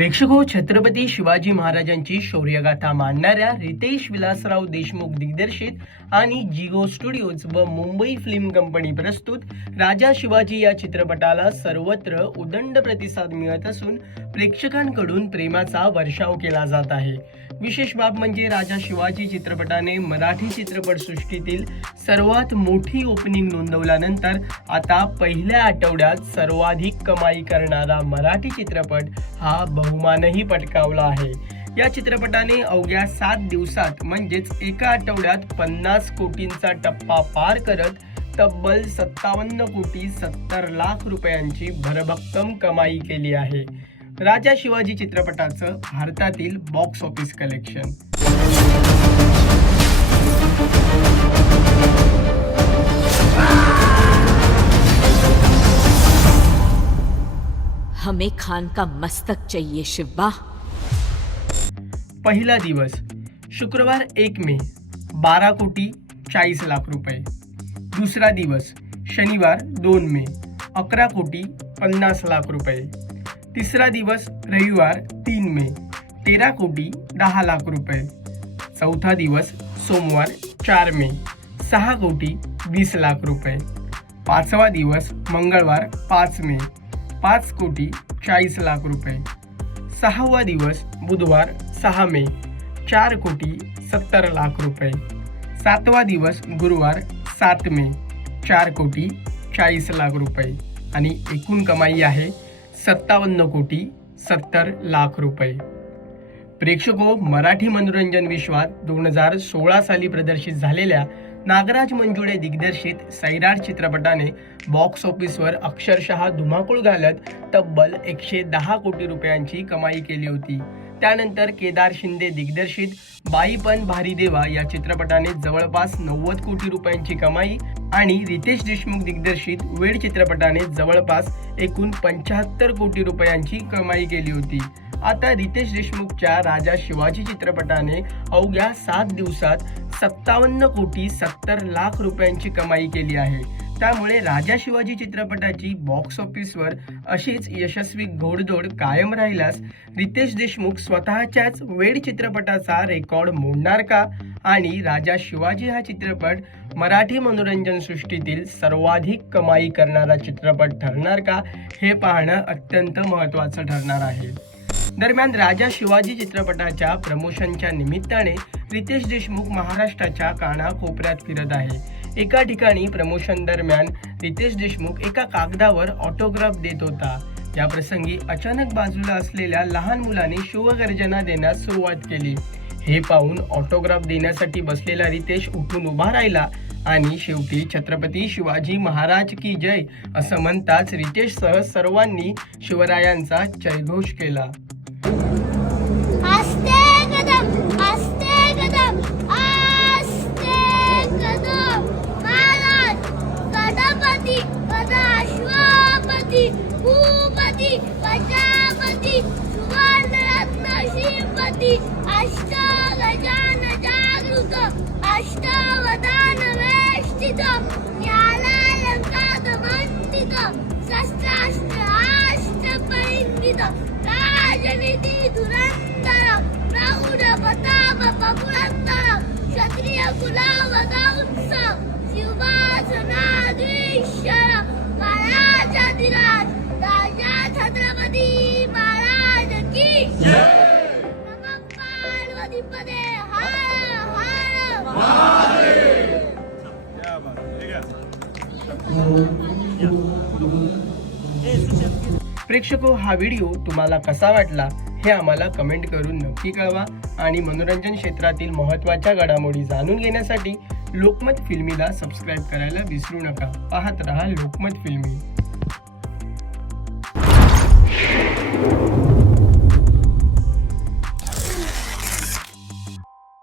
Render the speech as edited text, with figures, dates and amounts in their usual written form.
प्रेक्षको, छत्रपती शिवाजी महाराजांची शौर्यगाथा मांडणाऱ्या रितेश विलासराव देशमुख दिग्दर्शित आणि जिओ स्टुडिओज व मुंबई फिल्म कंपनी प्रस्तुत राजा शिवाजी या चित्रपटाला सर्वत्र उदंड प्रतिसाद मिळत असून प्रेक्षकांकडून प्रेमाचा वर्षाव केला जात आहे। विशेष बाब म्हणजे राजा शिवाजी चित्रपटाने मराठी चित्रपटसृष्टीतील सर्वात मोठी ओपनिंग नोंदवल्यानंतर आता पहिल्या आठवड्यात सर्वाधिक कमाई करणारा मराठी चित्रपट हा बहुमानही पटकावला आहे। या चित्रपटाने अवघ्या 7 दिवसात म्हणजेच एका आठवड्यात 50 कोटींचा टप्पा पार करत तब्बल 57 कोटी 70 लाख रुपयांची भरभक्कम कमाई केली आहे। राजा शिवाजी चित्रपटाचं भारतातील बॉक्स ऑफिस कलेक्शन हमें खान का मस्तक चाहिए शिवा। पहिला दिवस शुक्रवार 1 मे 12 कोटी 40 लाख रुपये। दुसरा दिवस शनिवार 2 मे 11 कोटी 50 लाख रुपये। तिसरा दिवस रविवार 3 मे 13 कोटी 10 लाख रुपये। चौथा दिवस सोमवार 4 मे 6 कोटी 20 लाख रुपये। पाचवा दिवस मंगळवार 5 मे 5 कोटी 40 लाख रुपये। सहावा दिवस बुधवार 6 मे 4 कोटी 70 लाख रुपये। सातवा दिवस गुरुवार 7 मे 4 कोटी 40 लाख रुपये आणि एकूण कमाई आहे 57 कोटी 70 लाख रुपये। प्रेक्षको, मराठी मनोरंजन विश्वात 2016 साली प्रदर्शित झालेल्या नागराज मंजुळे दिग्दर्शित सैराट चित्रपटाने बॉक्स ऑफिसवर अक्षरशः धुमाकूळ घालत तब्बल 110 कोटी रुपयांची कमाई केली होती। त्यानंतर केदार शिंदे दिग्दर्शित बाई पण भारी देवा या चित्रपटाने जवळपास 90 कोटी रुपयांची कमाई आणि रितेश देशमुख दिग्दर्शित वेड चित्रपटाने जवळपास एकूण 75 कोटी रुपयांची कमाई केली होती। आता रितेश देशमुखच्या राजा शिवाजी चित्रपटाने अवघ्या 7 दिवसात 57 कोटी 70 लाख रुपयांची कमाई केली आहे। त्यामुळे राजा शिवाजी चित्रपटाची बॉक्स ऑफिसवर अशीच यशस्वी घोडदौड कायम राहिल्यास रितेश देशमुख स्वतःच्याच वेड चित्रपटाचा रेकॉर्ड मोडणार का आणि राजा शिवाजी हा चित्रपट मराठी मनोरंजन सृष्टीतील सर्वाधिक कमाई करणारा चित्रपट ठरणार का हे पाहणं अत्यंत महत्त्वाचं ठरणार आहे। दरम्यान राजा शिवाजी चित्रपटाच्या प्रमोशनच्या निमित्ताने रितेश देशमुख महाराष्ट्राच्या कानाकोपऱ्यात फिरत आहे। एका ठिकाणी प्रमोशन दरम्यान रितेश देशमुख एका कागदावर ऑटोग्राफ देत होता। या प्रसंगी अचानक बाजूला असलेल्या लहान मुलाने शिवगर्जना देण्यास सुरुवात केली। हे पाहून ऑटोग्राफ देण्यासाठी बसलेला रितेश उठून उभा राहिला आणि शेवटी छत्रपती शिवाजी महाराज की जय असं म्हणताच रितेशसह सर्वांनी शिवरायांचा जयघोष केला। राजनीती धुरंधर प्रौढ प्रताप पपुरंदर क्षत्रिय कुलावतंस सिंहासनाधीश्वर महाराजाधिराज राजा छत्रपती महाराज की नमः पार्वती पदे हर हर महादेव। प्रेक्षको, हा व्हिडिओ तुम्हाला कसा वाटला हे आम्हाला कमेंट करून नक्की कळवा आणि मनोरंजन क्षेत्रातील महत्त्वाच्या घडामोडी जाणून घेण्यासाठी लोकमत फिल्मीला सबस्क्राईब करायला विसरू नका। पाहत रहा लोकमत फिल्मी।